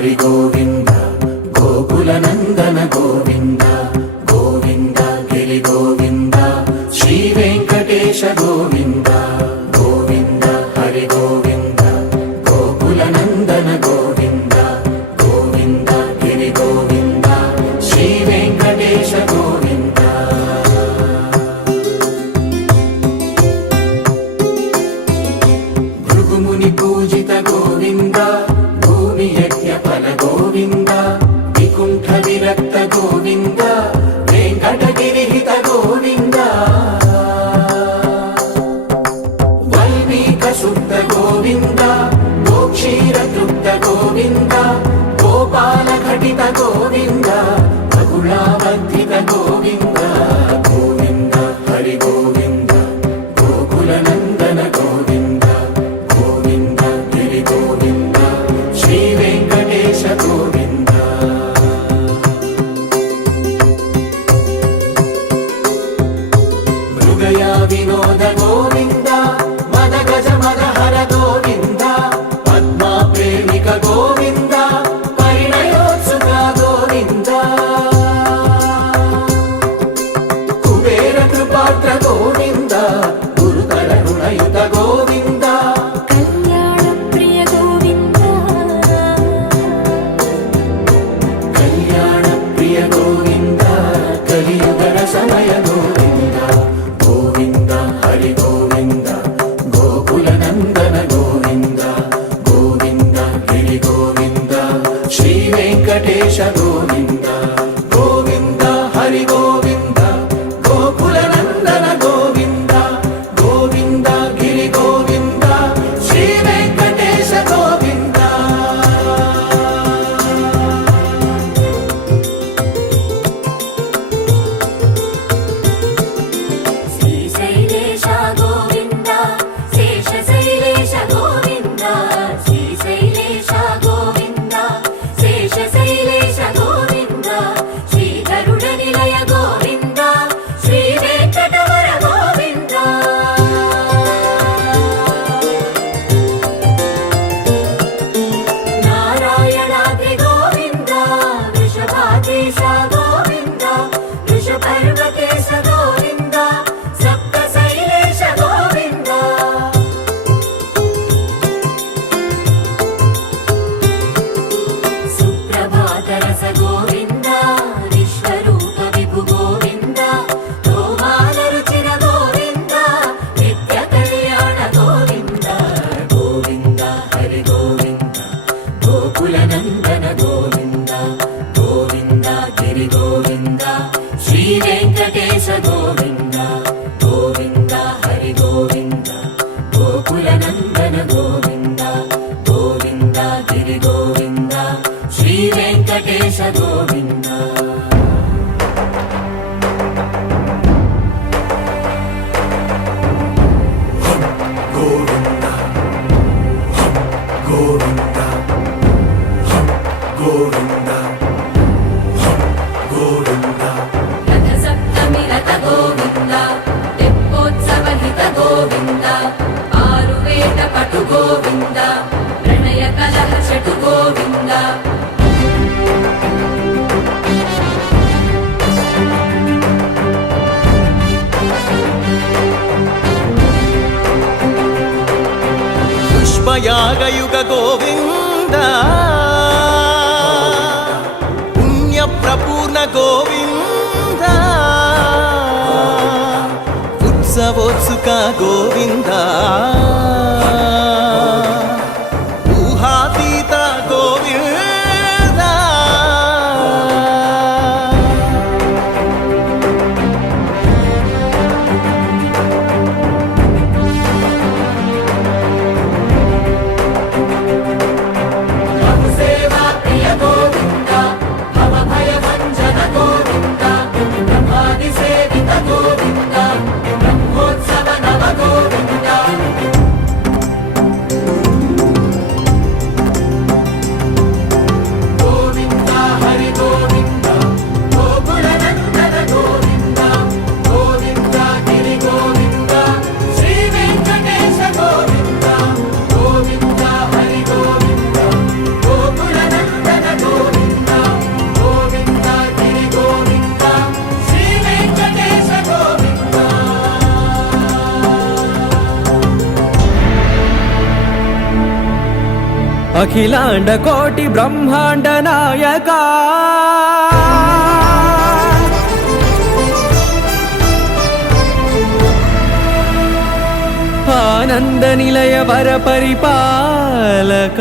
హరి గోవింద గోకుల నందన గోవింద గోవింద గిరి గోవింద శ్రీ వెంకటేశ గోవింద గోవింద హరి గోవింద గోకుల నందన గోవింద గోవింద గిరి గోవింద శ్రీ వెంకటేశ గోవింద భృగుముని పూజిత గోవింద భూమి యజ్ఞ ఫల గోవింద వికుంఠ విరక్త గోవింద వెంకటగిరి హిత గోవింద వల్మీక శుద్ధ గోవింద గోక్షీర తృప్త గోవింద గోపాల ఘటిత గోవింద బహుళావర్ధిత గోవింద గోవింద హరి గోవింద గోకుల నందన గోవింద గోవింద గిరి గోవింద శ్రీ వెంకటేశ గోవింద మృగయా వినోద గోవింద మద గజ మద హర గోవింద పద్మా ప్రేమిక గోవింద పరిణయోత్సుక గోవింద కుబేర కృపాత్ర గోవింద గురుతర రుణయుత గోవింద కళ్యాణ ప్రియ గోవింద కళ్యాణ ప్రియ గోవింద కలియుగ సమయ గోవింద గోవింద హరి గోవింద గోకుల నందన గోవింద గోవింద గిరి గోవింద శ్రీ వెంకటేశ గోవింద గోవింద హరి గోవింద గోకుల నందన గోవింద గోవింద గిరి గోవింద శ్రీ వెంకటేశ గోవింద శ్రీశైలేశ గోవింద శేషశైలేశ గోవింద శ్రీశైలేశ గోవింద శేషశైలేశ గోవింద శ్రీ గరుడ నిలయ గోవింద శ్రీ వెంకటవర గోవింద నారాయణాద్రి గోవింద వృషభాదేశ గోవింద వృషపర్వతేశ గోవింద సప్త శైలేశ గోవింద సుప్రభాతరస గోవింద విశ్వరూప విభు గోవింద తోమాల రుచిర గోవింద నిత్య కళ్యాణ గోవింద గోవింద హరి గోవింద గోకుల నందన గోవింద గోవింద గిరి గోవింద శ్రీ వెంకటేశ గోవింద గోవింద హరి గోవింద గోకుల నందన గోవింద గోవింద గిరి గోవింద శ్రీ వెంకటేశ గోవింద గోవింద గోవింద గోవింద గోవింద రథ సప్తమి రథ గోవింద తెప్పోత్సవ హిత గోవింద ఆరువేట పటు గోవింద ప్రణయ కలహ చటు గోవింద పుష్పయాగయుగ గోవింద పుణ్య ప్రపూర్ణ గోవింద ఉత్సవోత్సుక గోవింద ఊహాతీత గోవింద సేవా ప్రియ గోవింద భవ భయ భంజన గోవింద బ్రహ్మాది సేవిత గోవింద బ్రహ్మోత్సవ నవ గోవింద అఖిలాండ కోటి బ్రహ్మాండ నాయక ఆనంద నిలయ వర పరిపాలక